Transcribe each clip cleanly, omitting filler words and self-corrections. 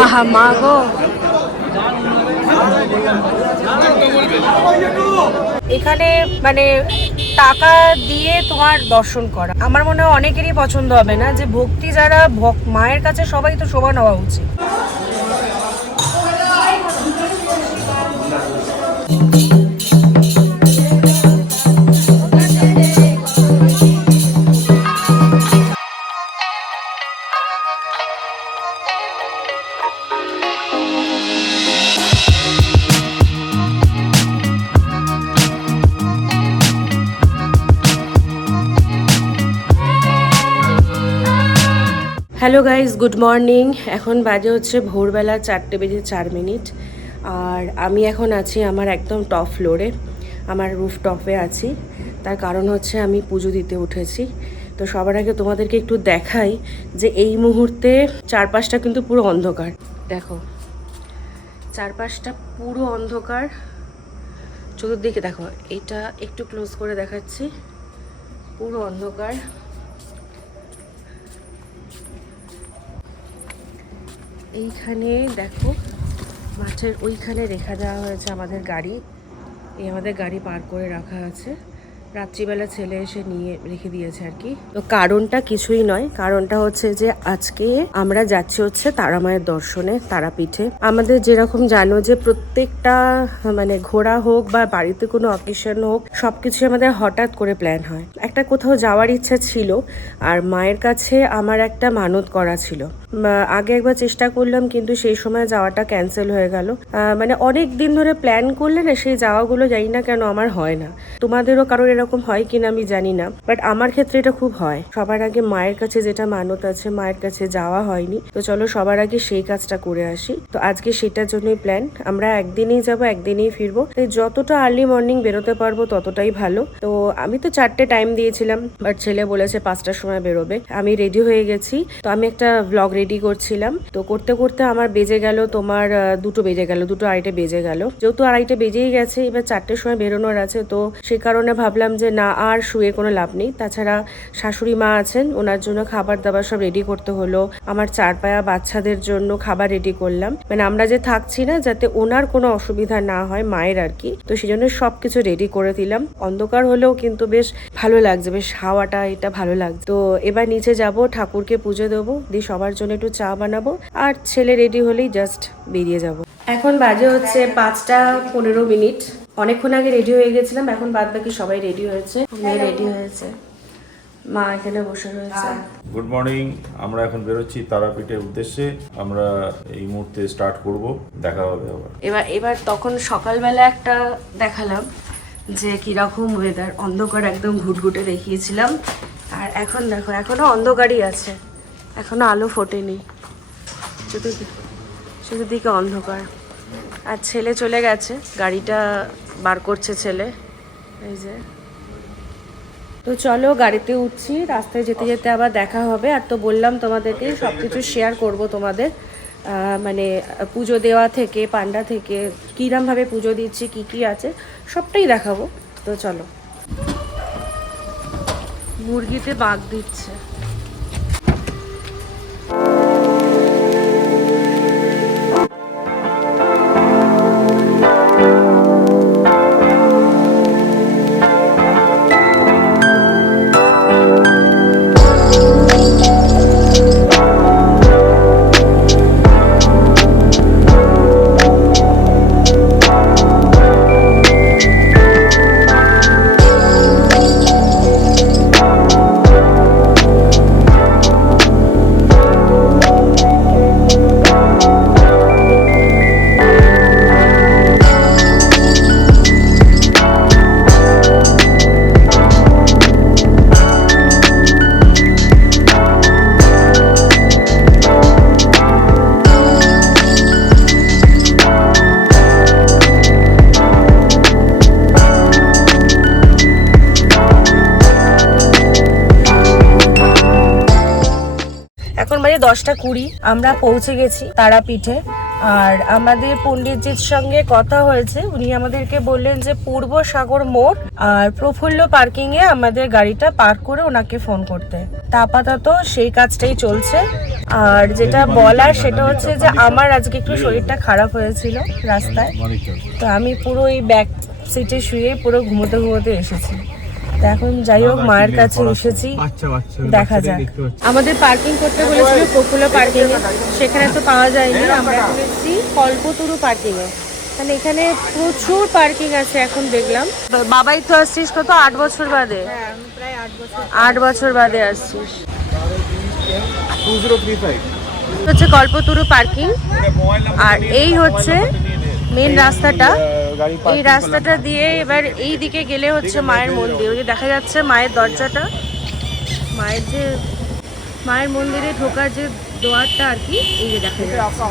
আহা মা গো, এখানে মানে টাকা দিয়ে তোমার দর্শন করা আমার মনে হয় অনেকেরই পছন্দ হবে না, যে ভক্তি যারা মায়ের কাছে সবাই তো সমান হওয়া উচিত। Hello guys, good morning. এখন বাজে হচ্ছে ভোরবেলা 4:04। আর আমি এখন আছি আমার একদম টপ ফ্লোরে, আমার রুফ টপে আছি। তার কারণ হচ্ছে আমি পুজো দিতে উঠেছি। তো সবার আগে তোমাদেরকে একটু দেখাই যে এই মুহূর্তে চারপাশটা কিন্তু পুরো অন্ধকার। দেখো চারপাশটা পুরো অন্ধকার, চতুর্দিকে দেখো, এটা একটু ক্লোজ করে দেখাচ্ছি, পুরো অন্ধকার। এইখানে দেখো মাঠের ওইখানে রেখা দেওয়া হয়েছে আমাদের গাড়ি, এই আমাদের গাড়ি পার করে রাখা আছে। রাত্রিবেলা ছেলে এসে নিয়ে রেখে দিয়েছে আর কি। তো কারণটা কিছুই নয়, কারণটা হচ্ছে যে আজকে আমরা যাচ্ছি হচ্ছে তারা মায়ের দর্শনে, তারাপীঠে। আমাদের যেরকম জানো যে প্রত্যেকটা মানে ঘোরা হোক বা বাড়িতে কোনো অকেশন হোক, সবকিছু আমাদের হঠাৎ করে প্ল্যান হয়। একটা কোথাও যাওয়ার ইচ্ছা ছিল, আর মায়ের কাছে আমার একটা মানত করা ছিল। আগে একবার চেষ্টা করলাম, কিন্তু সেই সময় যাওয়াটা ক্যান্সেল হয়ে গেল। মানে অনেক দিন ধরে প্ল্যান করলে না, সেই যাওয়াগুলো জানি না কেন আমার হয় না। তোমাদেরও কারোর এরকম হয় কিনা আমি জানি না, বাট আমার ক্ষেত্রে এটা খুব হয়। সবার আগে মায়ের কাছে যেটা মানত আছে, মায়ের কাছে যাওয়া হয়নি। তো চলো সবার আগে সেই কাজটা করে আসি। তো আজকে সেটার জন্যই প্ল্যান। আমরা একদিনেই যাব, একদিনেই ফিরবো। তাই যতটা আর্লি মর্নিং বেরোতে পারবো ততটাই ভালো। তো আমি তো 4টে টাইম দিয়েছিলাম, বাট ছেলে বলেছে 5টার সময় বেরোবে। আমি রেডি হয়ে গেছি। তো আমি একটা ব্লগ রেডি করছিলাম। তো করতে করতে আমার বেজে গেল তোমার 2টো বেজে গেল, 2:02 বেজে গেল। যেহেতু 2:30 বেজেই গেছে, এবার 4টের সময় বেরোনোর আছে। তো সেই কারণে ভাবলাম যে না, আর শুয়ে কোনো লাভ নেই। তাছাড়া শাশুড়ি মা আছেন, ওনার জন্য খাবার দাবার সব রেডি করতে হলো। আমার 4 পায়া বাচ্চাদের জন্য খাবার রেডি করলাম, মানে আমরা যে থাকছি না, যাতে ওনার কোনো অসুবিধা না হয়, মায়ের আর কি। তো সেই জন্য সবকিছু রেডি করে দিলাম। অন্ধকার হলেও কিন্তু বেশ ভালো লাগছে, বেশ হাওয়াটা এটা ভালো লাগছে। তো এবার নিচে যাব, ঠাকুরকে পুজো দেবো, দিয়ে সবার জন্য একটু চা বানাবো, আর ছেলে রেডি হলেই জাস্ট বেরিয়ে যাব। এখন বাজে হচ্ছে 5টা 15। অনেকক্ষণ আগে রেডি হয়ে গেছিলাম, এখন বাদ বাকি সবাই রেডি হয়েছে। মেয়ে রেডি হয়েছে, মা এখানে বসে রয়েছে। Good morning. আমরা এখন বেরোচ্ছি তারাপীঠের উদ্দেশ্যে। আমরা এই মুহূর্তে স্টার্ট করব, দেখা হবে আবার। এবার তখন সকালবেলা একটা দেখালাম যে কিরকম ওয়েদার, অন্ধকার একদম ঘুটঘুটে দেখিয়েছিলাম। আর এখন দেখো, এখনো অন্ধকারই আছে, এখনো আলো ফোটেনি, চতুর্দিকে অন্ধকার। আর ছেলে চলে গেছে, গাড়িটা বার করছে ছেলে, এই যে। তো চলো গাড়িতে উঠছি, রাস্তায় যেতে যেতে আবার দেখা হবে। আর তো বললাম তোমাদেরকে সব কিছু শেয়ার করবো তোমাদের, মানে পুজো দেওয়া থেকে, পান্ডা থেকে, কিরমভাবে পুজো দিচ্ছি, কি কি আছে সবটাই দেখাবো। তো চলো। মুরগিতে বাঘ দিচ্ছে। এখন বাজে 10টা 20, আমরা পৌঁছে গেছি তারাপীঠে। আর আমাদের পণ্ডিতজির সঙ্গে কথা হয়েছে, উনি আমাদেরকে বললেন যে পূর্ব সাগর মোড় আর প্রফুল্ল পার্কিং এ আমাদের গাড়িটা পার্ক করে ওনাকে ফোন করতে। তা আপাতত সেই কাজটাই চলছে। আর যেটা বলার সেটা হচ্ছে যে আমার আজকে একটু শরীরটা খারাপ হয়েছিল রাস্তায়, তো আমি পুরো এই ব্যাক সিটে শুয়ে পুরো ঘুমোতে ঘুমোতে এসেছি। তো এখন যাই হোক মায়ের কাছে এসেছি, দেখা যাক। আমাদের পার্কিং করতে বলেছিল পপুলার পার্কিং এ, সেখানে তো পাওয়া যায়নি। আমরা এখন এসেছি কল্পতরু পার্কিং এ, মানে এখানে প্রচুর পার্কিং আছে এখন দেখলাম। বাবাই তো আসছিস কত 8 বছর বাদে? 8 বছর বাদে আসছিস। 2035 হচ্ছে কল্পতরু পার্কিং, আর এই হচ্ছে মেন রাস্তাটা। এই রাস্তাটা দিয়ে এবার এই দিকে গেলে হচ্ছে মায়ের মন্দির। ওই যে দেখা যাচ্ছে মায়ের দরজাটা, মায়ের মন্দিরে ঢোকার যে দোয়ারটা আর কি, এই যে দেখা যাচ্ছে।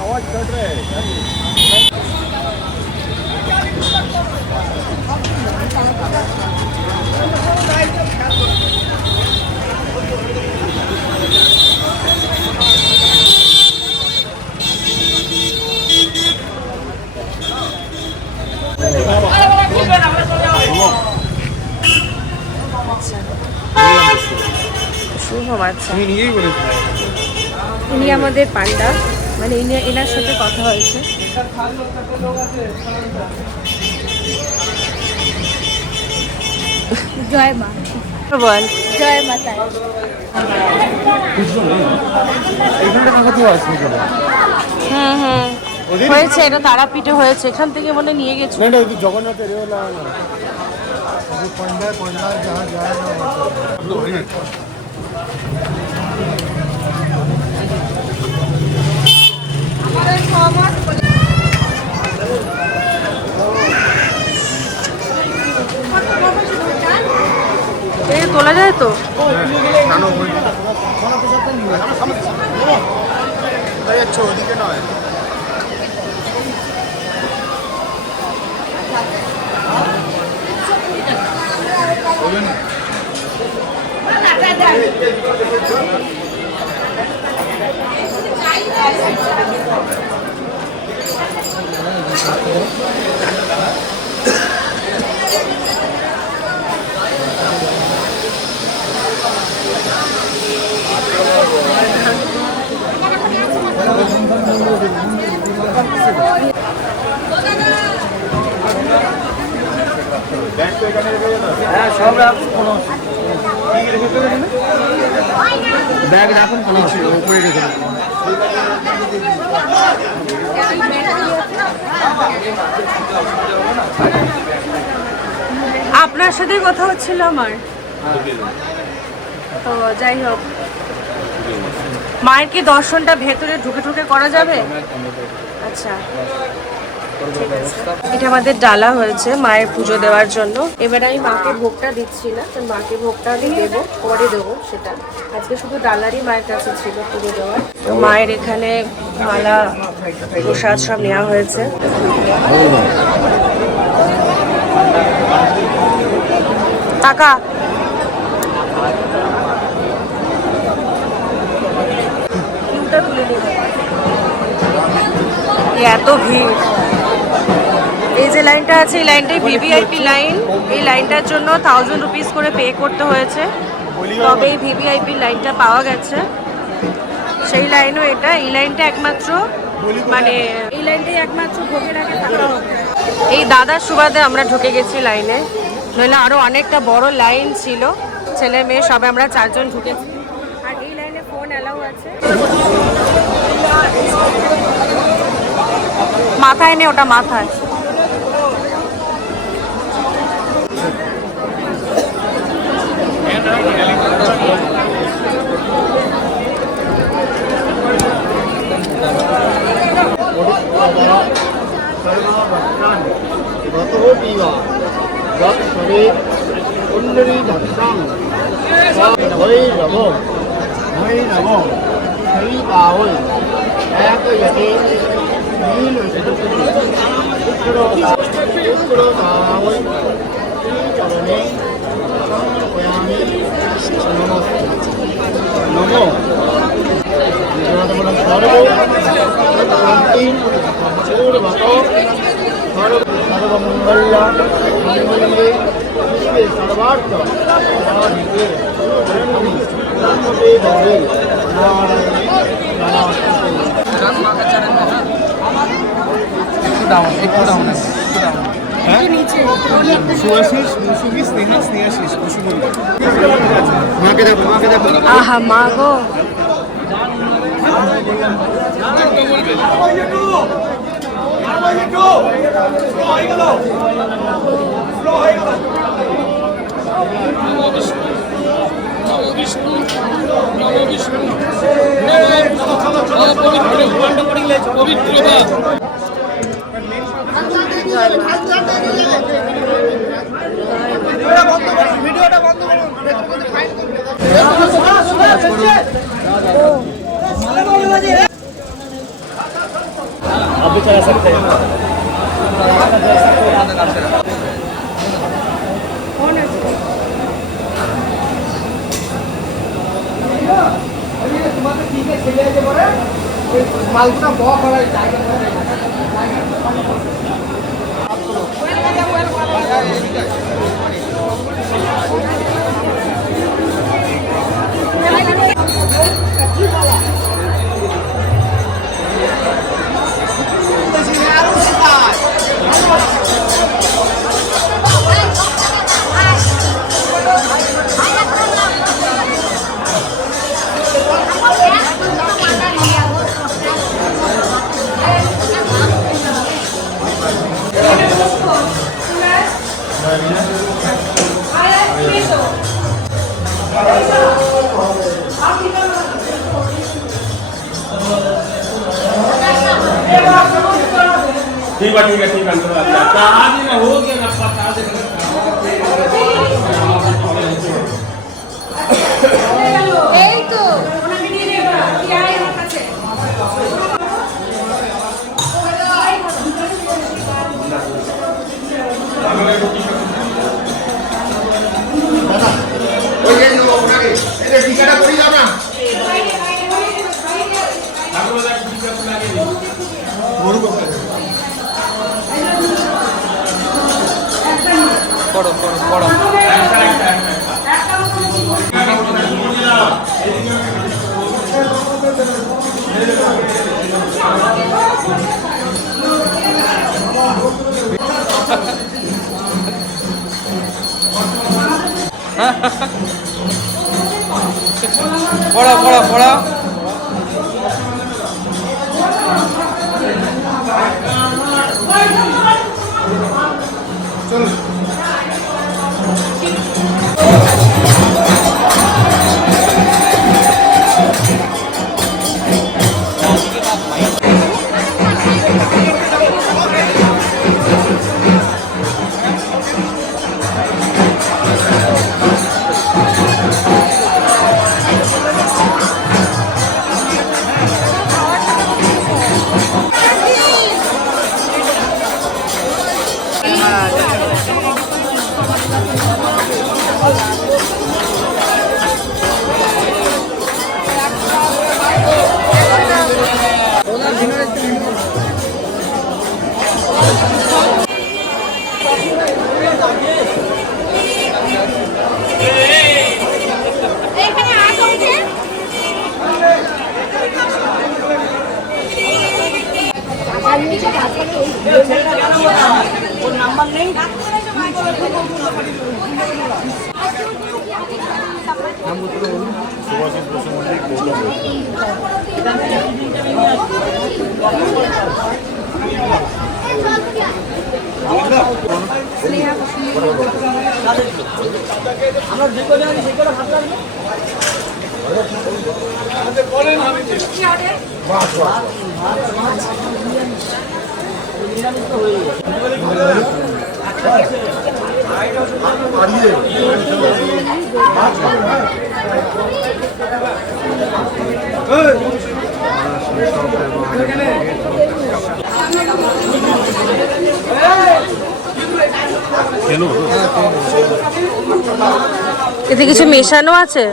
ইনি আমাদের পান্ডা, মানে এনার সাথে কথা হয়েছে। জয় মা, বল। জয় মাতা। হয়েছে, এটা তারাপীঠে হয়েছে, এখান থেকে মনে নিয়ে গেছে। জগন্নাথের তোলা যায় তো। ওদিকে নয়, ব্যাগ রাখুন, কোনো উপরে রেখে আপনার সাথে কথা হচ্ছিল আমার, তো যাই হোক। মায়ের কি দর্শনটা ভেতরে ঢুকে ঢুকে করা যাবে? আচ্ছা, এটা আমাদের ডালা হয়েছে মায়ের পুজো দেওয়ার জন্য। এবার আমি মাকে ভোগটা দিচ্ছি না, কারণ মাকে ভোগটা আমি দেবো, পরে দেবো সেটা। আজকে শুধু ডালারই মায়ের কাছে ছিল পুজো দেওয়ার। তো মায়ের এখানে মালা প্রসাদ সব নেওয়া হয়েছে। টাকা এত ভিড়। এই যে লাইনটা আছে, এই লাইনটাই ভিভিআইপি লাইন। এই লাইনটার জন্য 1000 রুপিস করে পে করতে হয়েছে, তবে এই ভিভিআইপি লাইনটা পাওয়া গেছে। সেই লাইনও এটা, এই লাইনটা একমাত্র, মানে এই লাইনটাই একমাত্র ভোগের আগে থাকা হবে। এই দাদার সুবাদে আমরা ঢুকে গেছি লাইনে, নইলে আরো অনেকটা বড় লাইন ছিল, ছেলে মেয়ে সবে আমরা 4 জন ঢুকেছি। আর এই লাইনে ফোন অ্যালাউ আছে। মাথায় নে, ওটা মাথায়। সর্বমঙ্গল্য ডাউন একটু ডাউন আছে একটু নিচে সুয়াশিস মুসুমি স্নেহা স্নেহাশিস মুসুমি মাকে দেখো আহা মা গো ভিডিওটা বন্ধ করুন आप भी चला सकते हैं মালটা বক করার জায়গা ठीक है आज ही हो गया ना पता এই তো ওনাকে নিয়ে নেবা কি আয় আমার কাছে ওই যে ওনাকে এটা টিকাটা করি দাও না গরু কোথায় পড়ো পড়ো পড়ো পড়া পড়া পড়া চলো এতে কিছু মেশানো আছে?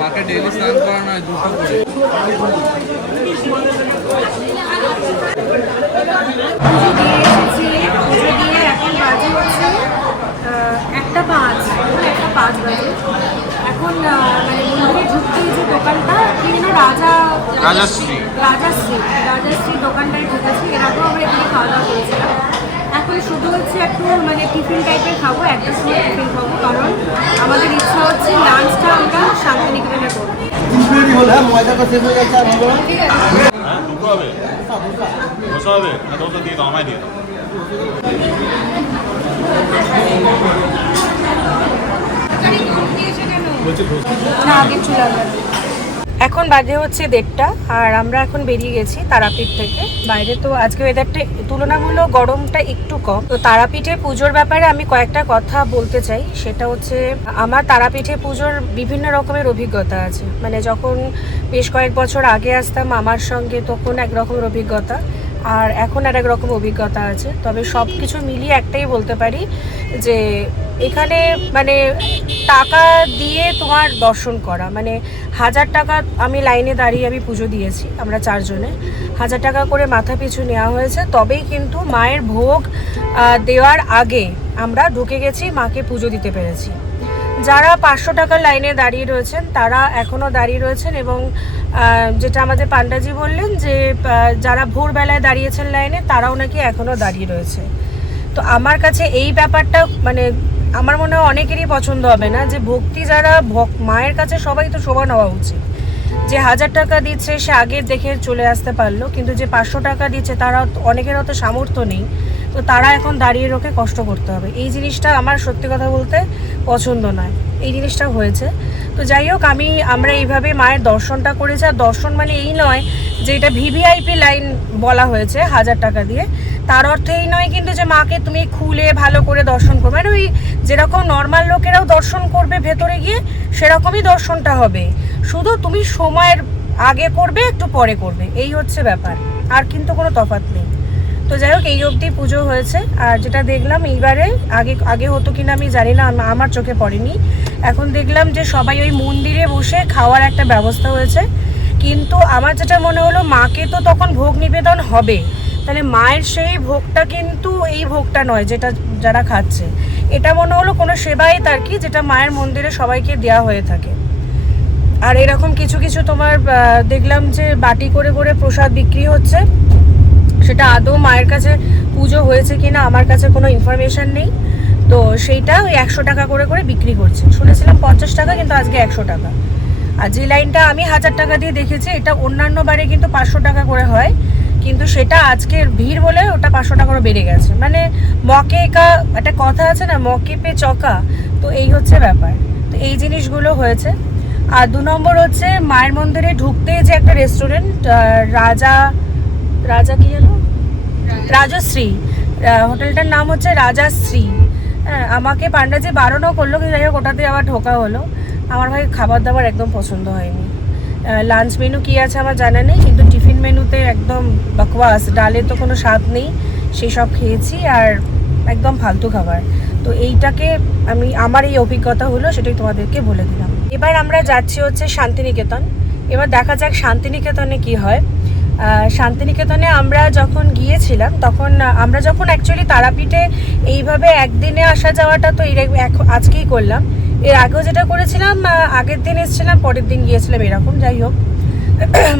মাকে ডেইলি স্নান করানো হয় দুটো করে। এখন বাজে হচ্ছে 1:05 বাজে। এখন মানে মন্দিরের ঢুকতেই যে দোকানটা কি যেন রাজাশ্রী দোকানটায় ঢুকেছি। এর আগেও আমরা এখানে খাওয়া দাওয়া করেছিলাম। এখন শুধু হচ্ছে একটু মানে টিফিন টাইপের খাবো, একটা সময় টিফিন খাবো, কারণ আমাদের ইচ্ছা হচ্ছে লাঞ্চটা আমরা শান্তিনিকেতনে করবো। দুটো হবে, ধোসা হবে না? ধোসা দিয়ে দাও, আমায় দিয়ে দাও। না, আগে চুলা। এখন বাজে হচ্ছে 1:30 আর আমরা এখন বেরিয়ে গেছি তারাপীঠ থেকে। বাইরে তো আজকে ওয়েদারটা তুলনামূলক গরমটা একটু কম। তো তারাপীঠে পুজোর ব্যাপারে আমি কয়েকটা কথা বলতে চাই। সেটা হচ্ছে আমার তারাপীঠে পুজোর বিভিন্ন রকমের অভিজ্ঞতা আছে। মানে যখন বেশ কয়েক বছর আগে আসতাম আমার সঙ্গে, তখন এক রকমের অভিজ্ঞতা, আর এখন আর এক রকম অভিজ্ঞতা আছে। তবে সব কিছু মিলিয়ে একটাই বলতে পারি যে এখানে মানে টাকা দিয়ে তোমার দর্শন করা, মানে 1000 টাকা আমি লাইনে দাঁড়িয়ে আমি পুজো দিয়েছি, আমরা 4 জনে 1000 টাকা করে মাথা পিছু নেওয়া হয়েছে। তবেই কিন্তু মায়ের ভোগ দেওয়ার আগে আমরা ঢুকে গেছি, মাকে পুজো দিতে পেরেছি। যারা 500 টাকার লাইনে দাঁড়িয়ে রয়েছেন তারা এখনও দাঁড়িয়ে রয়েছেন, এবং যেটা আমাদের পান্ডাজি বললেন যে যারা ভোরবেলায় দাঁড়িয়েছেন লাইনে তারাও নাকি এখনও দাঁড়িয়ে রয়েছে। তো আমার কাছে এই ব্যাপারটা মানে আমার মনে হয় অনেকেরই পছন্দ হবে না, যে ভক্তি যারা মায়ের কাছে সবাই তো সমান হওয়া উচিত। যে 1000 টাকা দিচ্ছে সে আগে দেখে চলে আসতে পারলো, কিন্তু যে 500 টাকা দিচ্ছে তারা অনেকের অত সামর্থ্য নেই, তো তারা এখন দাঁড়িয়ে রোকে কষ্ট করতে হবে। এই জিনিসটা আমার সত্যি কথা বলতে পছন্দ নয়, এই জিনিসটা হয়েছে। তো যাই হোক, আমরা এইভাবে মায়ের দর্শনটা করেছি। আর দর্শন মানে এই নয় যে এটা ভিভিআইপি লাইন বলা হয়েছে 1000 টাকা দিয়ে, তার অর্থ এই নয় কিন্তু যে মাকে তুমি খুলে ভালো করে দর্শন করবে। মানে ওই যেরকম নর্মাল লোকেরাও দর্শন করবে ভেতরে গিয়ে, সেরকমই দর্শনটা হবে, শুধু তুমি সময়ের আগে করবে একটু পরে করবে, এই হচ্ছে ব্যাপার, আর কিন্তু কোনো তফাৎ নেই। তো যাই হোক, এই অবধি পুজো হয়েছে। আর যেটা দেখলাম এইবারে, আগে হতো কিনা আমি জানি না, আমার চোখে পড়েনি, এখন দেখলাম যে সবাই ওই মন্দিরে বসে খাওয়ার একটা ব্যবস্থা হয়েছে। কিন্তু আমার যেটা মনে হলো, মাকে তো তখন ভোগ নিবেদন হবে, তাহলে মায়ের সেই ভোগটা কিন্তু এই ভোগটা নয় যেটা যারা খাচ্ছে, এটা মনে হলো কোনো সেবায়িত আর কি, যেটা মায়ের মন্দিরে সবাইকে দেওয়া হয়ে থাকে। আর এরকম কিছু কিছু তোমার দেখলাম যে বাটি করে করে প্রসাদ বিক্রি হচ্ছে, সেটা আদৌ মায়ের কাছে পুজো হয়েছে কিনা আমার কাছে কোনো ইনফরমেশন নেই। তো সেইটা ওই 100 টাকা করে করে বিক্রি করছে, শুনেছিলাম 50 টাকা, কিন্তু আজকে 100 টাকা। আর যে লাইনটা আমি 1000 টাকা দিয়ে দেখেছি, এটা অন্যান্য বারে কিন্তু 500 টাকা করে হয়, কিন্তু সেটা আজকের ভিড় বলে ওটা 500 টাকা করে বেড়ে গেছে। মানে মকে কা একটা কথা আছে না, মকে পে চকা, তো এই হচ্ছে ব্যাপার। তো এই জিনিসগুলো হয়েছে। আর 2 নম্বর হচ্ছে মায়ের মন্দিরে ঢুকতে যে একটা রেস্টুরেন্ট, রাজা কি হলো, রাজশ্রী, হোটেলটার নাম হচ্ছে রাজাশ্রী। হ্যাঁ, আমাকে পান্ডাজি বারণও করলো, কিন্তু যাই হোক ওটাতে আবার ঢোকা হলো। আমার ভাই খাবার দাবার একদম পছন্দ হয়নি। লাঞ্চ মেনু কী আছে আমার জানা নেই, কিন্তু টিফিন মেনুতে একদম বকওয়াস, ডালে তো কোনো স্বাদ নেই, সেই সব খেয়েছি, আর একদম ফালতু খাবার। তো এইটাকে আমার এই অভিজ্ঞতা হলো, সেটাই তোমাদেরকে বলে দিলাম। এবার আমরা যাচ্ছি হচ্ছে শান্তিনিকেতন। এবার দেখা যাক শান্তিনিকেতনে কি হয়। শান্তিনিকেতনে আমরা যখন গিয়েছিলাম, তখন আমরা যখন অ্যাকচুয়ালি তারাপীঠে এইভাবে একদিনে আসা যাওয়াটা তো আজকেই করলাম। এর আগেও যেটা করেছিলাম, আগের দিন এসেছিলাম, পরের দিন গিয়েছিলাম, এরকম। যাই হোক,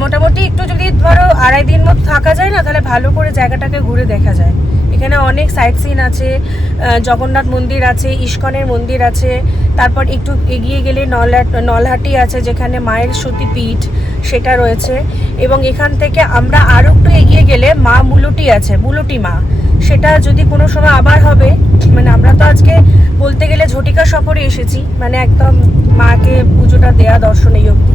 মোটামুটি একটু যদি ধরো 2.5 দিন মতো থাকা যায় না, তাহলে ভালো করে জায়গাটাকে ঘুরে দেখা যায়। এখানে অনেক সাইট সিন আছে, জগন্নাথ মন্দির আছে, ইস্কনের মন্দির আছে, তারপর একটু এগিয়ে গেলে নলহাটি আছে, যেখানে মায়ের সতীপীঠ সেটা রয়েছে, এবং এখান থেকে আমরা আরও একটু এগিয়ে গেলে মা মুলুটি আছে, মুলুটি মা, সেটা যদি কোনো সময় আবার হবে। মানে আমরা তো আজকে বলতে গেলে ঝটিকা সফরে এসেছি, মানে একদম মাকে পুজোটা দেয়া দর্শনেই অবধি।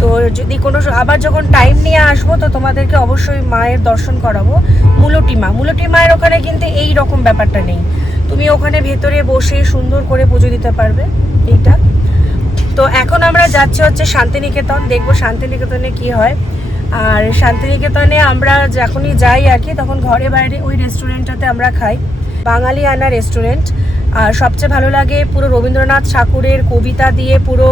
তো যদি কোনো আবার যখন টাইম নিয়ে আসবো, তো তোমাদেরকে অবশ্যই মায়ের দর্শন করাবো। মুলুটি মায়ের ওখানে কিন্তু এই রকম ব্যাপারটা নেই, তুমি ওখানে ভেতরে বসে সুন্দর করে পুজো দিতে পারবে, এইটা। তো এখন আমরা যাচ্ছি হচ্ছে শান্তিনিকেতন, দেখবো শান্তিনিকেতনে কি হয়। আর শান্তিনিকেতনে আমরা যখনই যাই আর কি, তখন ঘরে বাইরে ওই রেস্টুরেন্টটাতে আমরা খাই, বাঙালি আনা রেস্টুরেন্ট। আর সবচেয়ে ভালো লাগে পুরো রবীন্দ্রনাথ ঠাকুরের কবিতা দিয়ে পুরো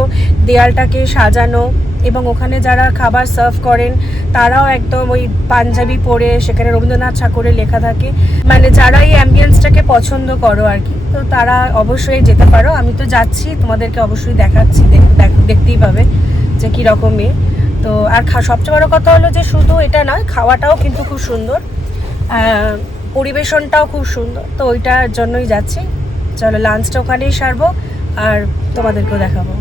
দেয়ালটাকে সাজানো, এবং ওখানে যারা খাবার সার্ভ করেন তারাও একদম ওই পাঞ্জাবি পরে, সেখানে রবীন্দ্রনাথ ঠাকুরের লেখা থাকে। মানে যারা এই অ্যাম্বিয়েন্সটাকে পছন্দ করো আর কি, তো তারা অবশ্যই যেতে পারো। আমি তো যাচ্ছি, তোমাদেরকে অবশ্যই দেখাচ্ছি, দেখতেই পাবে। যে কীরকমই। তো আর সবচেয়ে বড় কথা হলো যে শুধু এটা নয়, খাওয়াটাও কিন্তু খুব সুন্দর, পরিবেশনটাও খুব সুন্দর। তো ওইটার জন্যই যাচ্ছি। চলো লাঞ্চটা ওখানেই সারবো আর তোমাদেরকেও দেখাবো।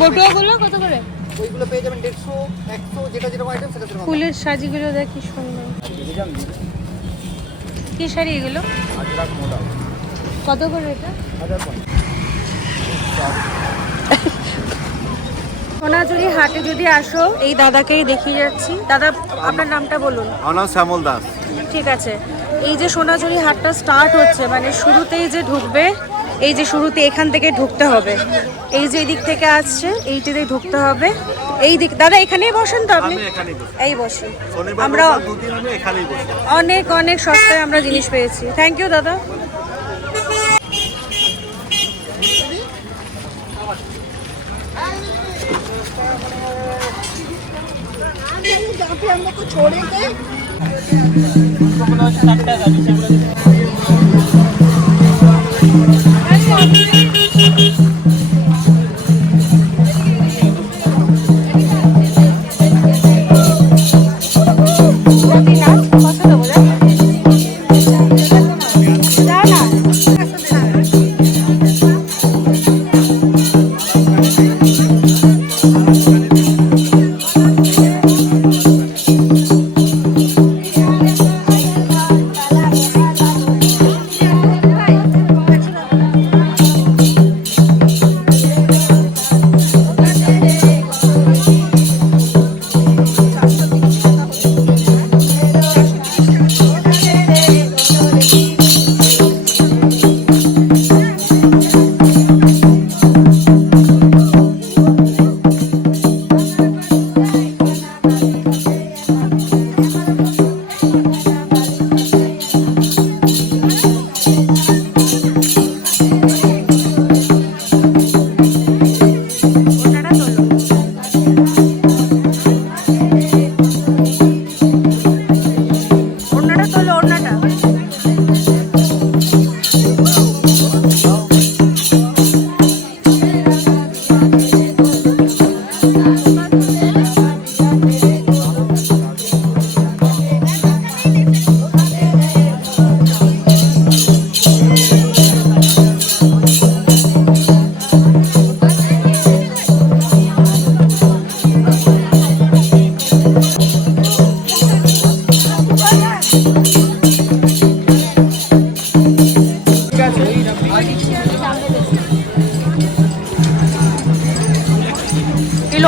বটুয়াগুলো কত করে? ওইগুলো পেয়ে যাবেন 150, 100, যেটা যেরকম আইটেম সেটা সেরকম। ফুলের সাজিগুলো দেখ কি সুন্দর। কি শাড়ি এগুলো? কত করে এটা? সোনাঝুরি হাটে যদি আসো, এই দাদাকেই দেখিয়ে যাচ্ছি। দাদা আপনার নামটা বলুন। আমার নাম শ্যামল দাস। ঠিক আছে। এই যে সোনাঝুরি হাটটা স্টার্ট হচ্ছে, মানে শুরুতেই যে ঢুকবে, এই যে শুরুতে এখান থেকে ঢুকতে হবে, এই যে এই দিক থেকে আসছে এইটাতেই ঢুকতে হবে। এই দিক দাদা এখানেই বসেন তো আপনি? এই বসি আমরা, অনেক অনেক সস্তায় আমরা জিনিস পেয়েছি। থ্যাংক ইউ দাদা।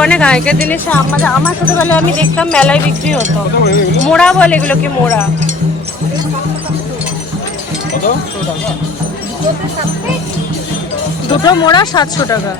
অনেক আগের দিনে আমার ছোটবেলায় আমি দেখতাম মেলায় বিক্রি হতো। মোড়া বলে এগুলোকে, মোড়া। দুটো মোড়া 700 টাকা।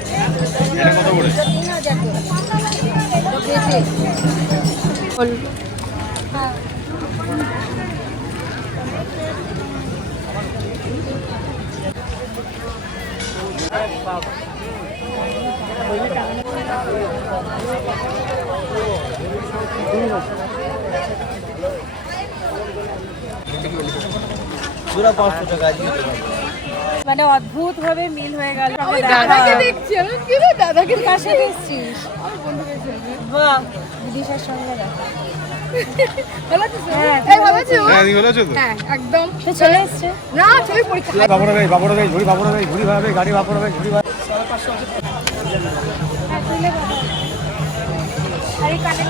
মানে অদ্ভুত ভাবে মিল হয়ে গেল। দাদাকে দেখছি আমি, কি রে দাদাকে কাছে দেখছিস? আমার বন্ধুকে দেখছিস? বাহ, বিদিশার সঙ্গে দেখা। ভালো আছিস? হ্যাঁ, ভালো আছিস? হ্যাঁ, ভালো আছিস তো? হ্যাঁ, একদম। তো চলে এসেছে না, চলে পরীক্ষা। বাবুরা ভাই ঘুরি ভাবে গাড়ি বাবুরা ভাই ঘুরি ভাবে 550 আছে। হ্যাঁ, তুলে বাবা। আরে কানে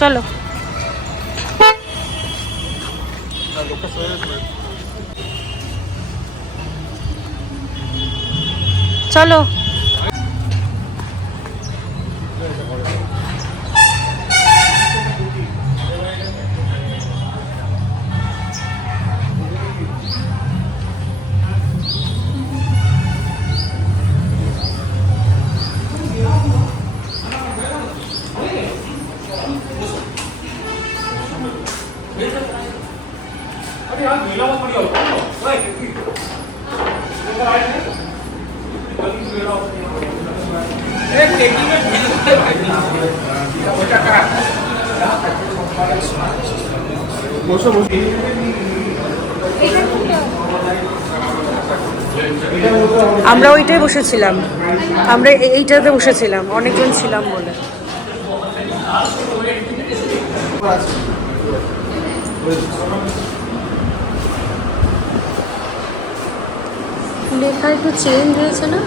চলো চলো। আমরা ওইটাই বসেছিলাম, আমরা এইটাতে বসেছিলাম, অনেকজন ছিলাম বলে। লেখা একটু চেঞ্জ হয়েছে না?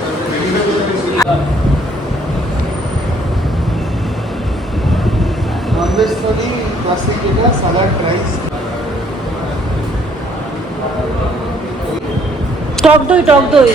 ননভেজ থালি ক্লাসিক এটা সালাড রাইস টক দই, টক দই।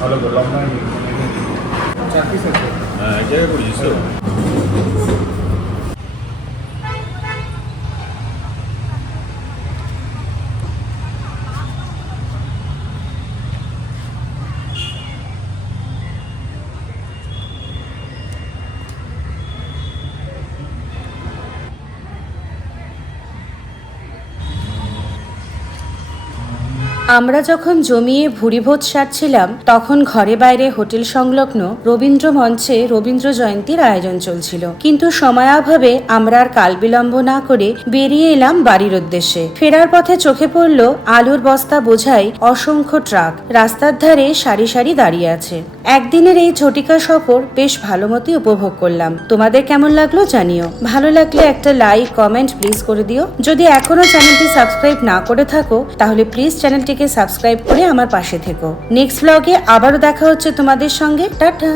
ভালো তো লম্বা হ্যাঁ এক জায়গায় করেছিস তো। আমরা যখন জমিয়ে ভুরিভোজ সারছিলাম তখন ঘরে বাইরে হোটেল সংলগ্ন রবীন্দ্র মঞ্চে রবীন্দ্র জয়ন্তীর আয়োজন চলছিল, কিন্তু সময়াভাবে আমরা আর কাল বিলম্ব না করে বেরিয়ে এলাম বাড়ির উদ্দেশ্যে। ফেরার পথে চোখে পড়ল আলুর বস্তা বোঝাই অসংখ্য ট্রাক রাস্তার ধারে সারি সারি দাঁড়িয়ে আছে। একদিনের এই ঝটিকা সফর বেশ ভালো মতোই উপভোগ করলাম। তোমাদের কেমন লাগলো জানিও। ভালো লাগলে একটা লাইক কমেন্ট প্লিজ করে দিও। যদি এখনো চ্যানেলটি সাবস্ক্রাইব না করে থাকো তাহলে প্লিজ চ্যানেলটিকে সাবস্ক্রাইব করে আমার পাশে থেকো। নেক্সট ব্লগে আবারও দেখা হচ্ছে তোমাদের সঙ্গে। টাটা।